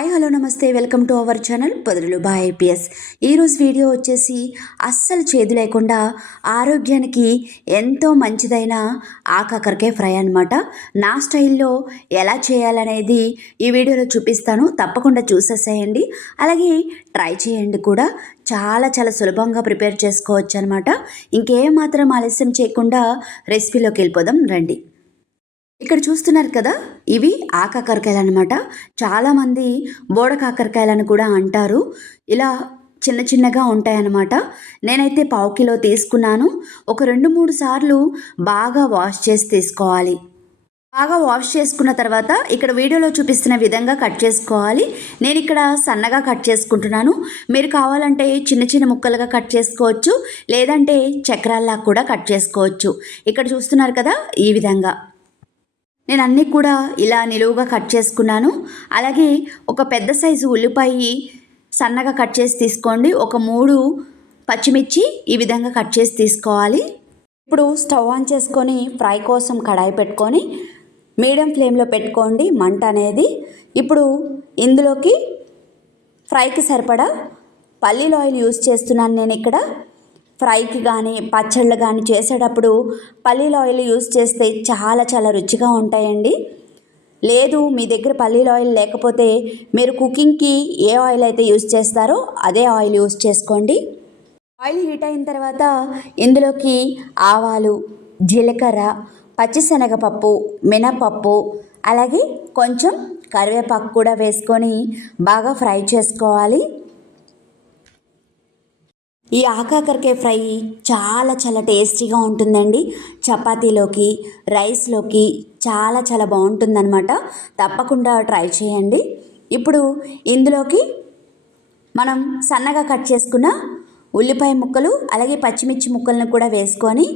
Hi hello namaste welcome to our channel పొదరులు బాయ్ IPS. ఈరోజు video వచ్చేసి అస్సలు చేదు లేకుండా ఆరోగ్యానికి ఎంతో మంచిదైన ఆకాకరకాయ ఫ్రై అనమాట నా స్టైల్లో ఎలా చేయాలనేది ఈ వీడియోలో చూపిస్తాను. తప్పకుండా చూసేసేయండి. అలాగే ట్రై చేయండి కూడా. చాలా చాలా సులభంగా ప్రిపేర్ చేసుకోవచ్చు అనమాట ఇంకేం మాత్రం ఆలస్యం చేయకుండా రెసిపీలోకి వెళ్ళిపోదాం రండి. ఇక్కడ చూస్తున్నారు కదా ఇవి ఆకాకరకాయలు అనమాట చాలామంది బోడ కాకరకాయలను కూడా అంటారు. ఇలా చిన్న చిన్నగా ఉంటాయన్నమాట. నేనైతే పావు కిలో తీసుకున్నాను. ఒక రెండు మూడు సార్లు బాగా వాష్ చేసి తీసుకోవాలి. బాగా వాష్ చేసుకున్న తర్వాత ఇక్కడ వీడియోలో చూపిస్తున్న విధంగా కట్ చేసుకోవాలి. నేను ఇక్కడ సన్నగా కట్ చేసుకుంటున్నాను. మీరు కావాలంటే చిన్న చిన్న ముక్కలుగా కట్ చేసుకోవచ్చు. లేదంటే చక్రాల్లా కూడా కట్ చేసుకోవచ్చు. ఇక్కడ చూస్తున్నారు కదా ఈ విధంగా. నేను అన్నీ కూడా ఇలా నిలువుగా కట్ చేసుకున్నాను. అలాగే ఒక పెద్ద సైజు ఉల్లిపాయ సన్నగా కట్ చేసి తీసుకోండి. ఒక మూడు పచ్చిమిర్చి ఈ విధంగా కట్ చేసి తీసుకోవాలి. ఇప్పుడు స్టవ్ ఆన్ చేసుకొని ఫ్రై కోసం కడాయి పెట్టుకొని మీడియం ఫ్లేమ్లో పెట్టుకోండి మంట అనేది. ఇప్పుడు ఇందులోకి ఫ్రైకి సరిపడా పల్లీలు ఆయిల్ యూస్ చేస్తున్నాను నేను ఇక్కడ. ఫ్రైకి కానీ పచ్చళ్ళు కానీ చేసేటప్పుడు పల్లీల ఆయిల్ యూస్ చేస్తే చాలా చాలా రుచిగా ఉంటాయండి. లేదు మీ దగ్గర పల్లీల ఆయిల్ లేకపోతే మీరు కుకింగ్కి ఏ ఆయిల్ అయితే యూస్ చేస్తారో అదే ఆయిల్ యూస్ చేసుకోండి. ఆయిల్ హీట్ అయిన తర్వాత ఇందులోకి ఆవాలు జీలకర్ర పచ్చిశనగపప్పు మినపప్పు అలాగే కొంచెం కరివేపాకు కూడా వేసుకొని బాగా ఫ్రై చేసుకోవాలి. ఈ ఆకాకరకాయ ఫ్రై చాలా చాలా టేస్టీగా ఉంటుందండి. చపాతీలోకి రైస్లోకి చాలా చాలా బాగుంటుందన్నమాట. తప్పకుండా ట్రై చేయండి. ఇప్పుడు ఇందులోకి మనం సన్నగా కట్ చేసుకున్న ఉల్లిపాయ ముక్కలు అలాగే పచ్చిమిర్చి ముక్కలను కూడా వేసుకొని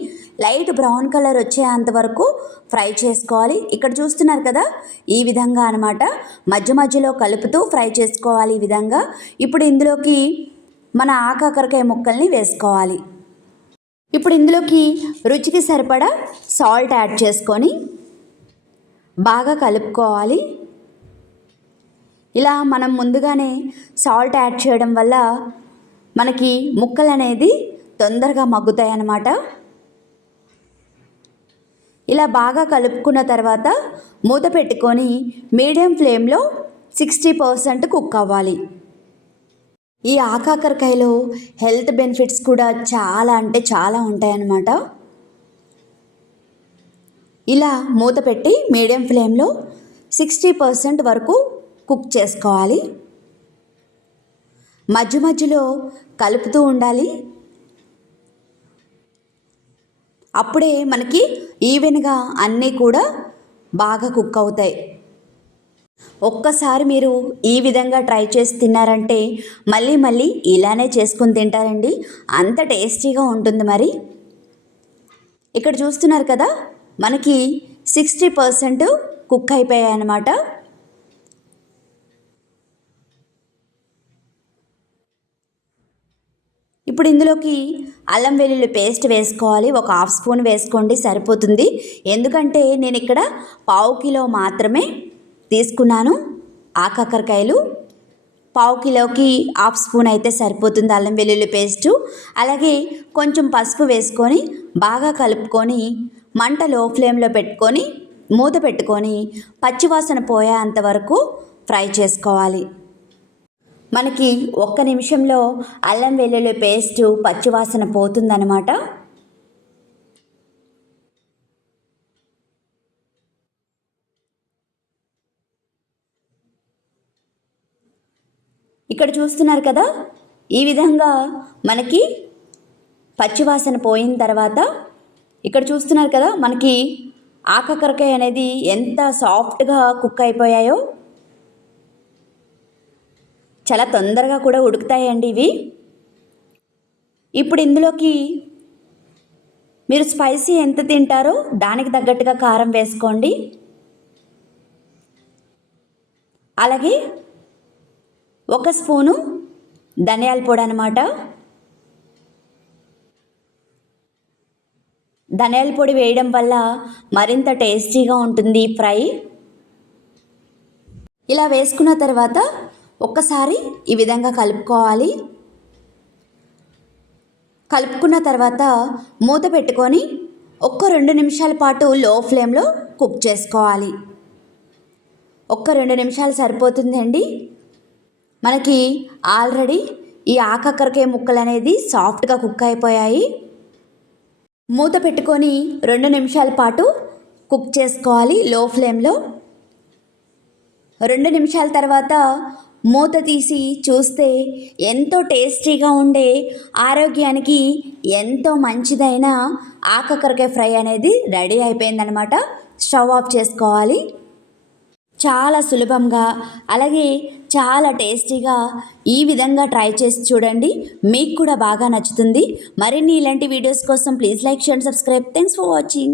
లైట్ బ్రౌన్ కలర్ వచ్చేంత వరకు ఫ్రై చేసుకోవాలి. ఇక్కడ చూస్తున్నారు కదా ఈ విధంగా అనమాట మధ్య మధ్యలో కలుపుతూ ఫ్రై చేసుకోవాలి ఈ విధంగా. ఇప్పుడు ఇందులోకి మన ఆకాకరకాయ ముక్కల్ని వేసుకోవాలి. ఇప్పుడు ఇందులోకి రుచికి సరిపడా సాల్ట్ యాడ్ చేసుకొని బాగా కలుపుకోవాలి. ఇలా మనం ముందుగానే సాల్ట్ యాడ్ చేయడం వల్ల మనకి ముక్కలు అనేది తొందరగా మగ్గుతాయి అన్నమాట. ఇలా బాగా కలుపుకున్న తర్వాత మూత పెట్టుకొని మీడియం ఫ్లేమ్లో సిక్స్టీ పర్సెంట్ కుక్ అవ్వాలి. ఈ ఆకాకరకాయలో హెల్త్ బెనిఫిట్స్ కూడా చాలా అంటే చాలా ఉంటాయన్నమాట. ఇలా మూత పెట్టి మీడియం ఫ్లేమ్లో సిక్స్టీ పర్సెంట్ వరకు కుక్ చేసుకోవాలి. మధ్య మధ్యలో కలుపుతూ ఉండాలి. అప్పుడే మనకి ఈవెన్గా అన్నీ కూడా బాగా కుక్ అవుతాయి. ఒక్కసారి మీరు ఈ విధంగా ట్రై చేసి తిన్నారంటే మళ్ళీ మళ్ళీ ఇలానే చేసుకుని తింటారండి. అంత టేస్టీగా ఉంటుంది మరి. ఇక్కడ చూస్తున్నారు కదా మనకి సిక్స్టీ పర్సెంట్ కుక్ అయిపోయాయి అన్నమాట ఇప్పుడు ఇందులోకి అల్లం వెల్లుల్లి పేస్ట్ వేసుకోవాలి. ఒక హాఫ్ స్పూన్ వేసుకోండి సరిపోతుంది. ఎందుకంటే నేను ఇక్కడ పావు కిలో మాత్రమే తీసుకున్నాను. ఆ కాకరకాయలు పావు కిలోకి హాఫ్ స్పూన్ అయితే సరిపోతుంది అల్లం వెల్లుల్లి పేస్టు. అలాగే కొంచెం పసుపు వేసుకొని బాగా కలుపుకొని మంట లో ఫ్లేమ్లో పెట్టుకొని మూత పెట్టుకొని పచ్చివాసన పోయేంత వరకు ఫ్రై చేసుకోవాలి. మనకి ఒక్క నిమిషంలో అల్లం వెల్లుల్లి పేస్టు పచ్చివాసన పోతుందన్నమాట. ఇక్కడ చూస్తున్నారు కదా? ఈ విధంగా మనకి పచ్చివాసన పోయిన తర్వాత ఇక్కడ చూస్తున్నారు కదా మనకి ఆకాకరకాయ అనేది ఎంత సాఫ్ట్గా కుక్ అయిపోయాయో. చాలా తొందరగా కూడా ఉడుకుతాయండి ఇవి. ఇప్పుడు ఇందులోకి మీరు స్పైసీ ఎంత తింటారో దానికి తగ్గట్టుగా కారం వేసుకోండి. అలాగే ఒక స్పూను ధనియాల పొడి అనమాట ధనియాల పొడి వేయడం వల్ల మరింత టేస్టీగా ఉంటుంది ఫ్రై. ఇలా వేసుకున్న తర్వాత ఒక్కసారి ఈ విధంగా కలుపుకోవాలి. కలుపుకున్న తర్వాత మూత పెట్టుకొని ఒక్క రెండు నిమిషాల పాటు లో ఫ్లేమ్లో కుక్ చేసుకోవాలి. ఒక్క రెండు నిమిషాలు సరిపోతుందండి. మనకి ఆల్రెడీ ఈ ఆకాకరకాయ ముక్కలు అనేది సాఫ్ట్గా కుక్ అయిపోయాయి. మూత పెట్టుకొని రెండు నిమిషాల పాటు కుక్ చేసుకోవాలి లో ఫ్లేమ్లో. రెండు నిమిషాల తర్వాత మూత తీసి చూస్తే ఎంతో టేస్టీగా ఉండే ఆరోగ్యానికి ఎంతో మంచిదైన ఆకాకరకాయ ఫ్రై అనేది రెడీ అయిపోయిందనమాట. స్టవ్ ఆఫ్ చేసుకోవాలి. చాలా సులభంగా అలాగే చాలా టేస్టీగా ఈ విధంగా ట్రై చేసి చూడండి. మీకు కూడా బాగా నచ్చుతుంది. మరిన్ని ఇలాంటి వీడియోస్ కోసం please like share subscribe. Thanks for watching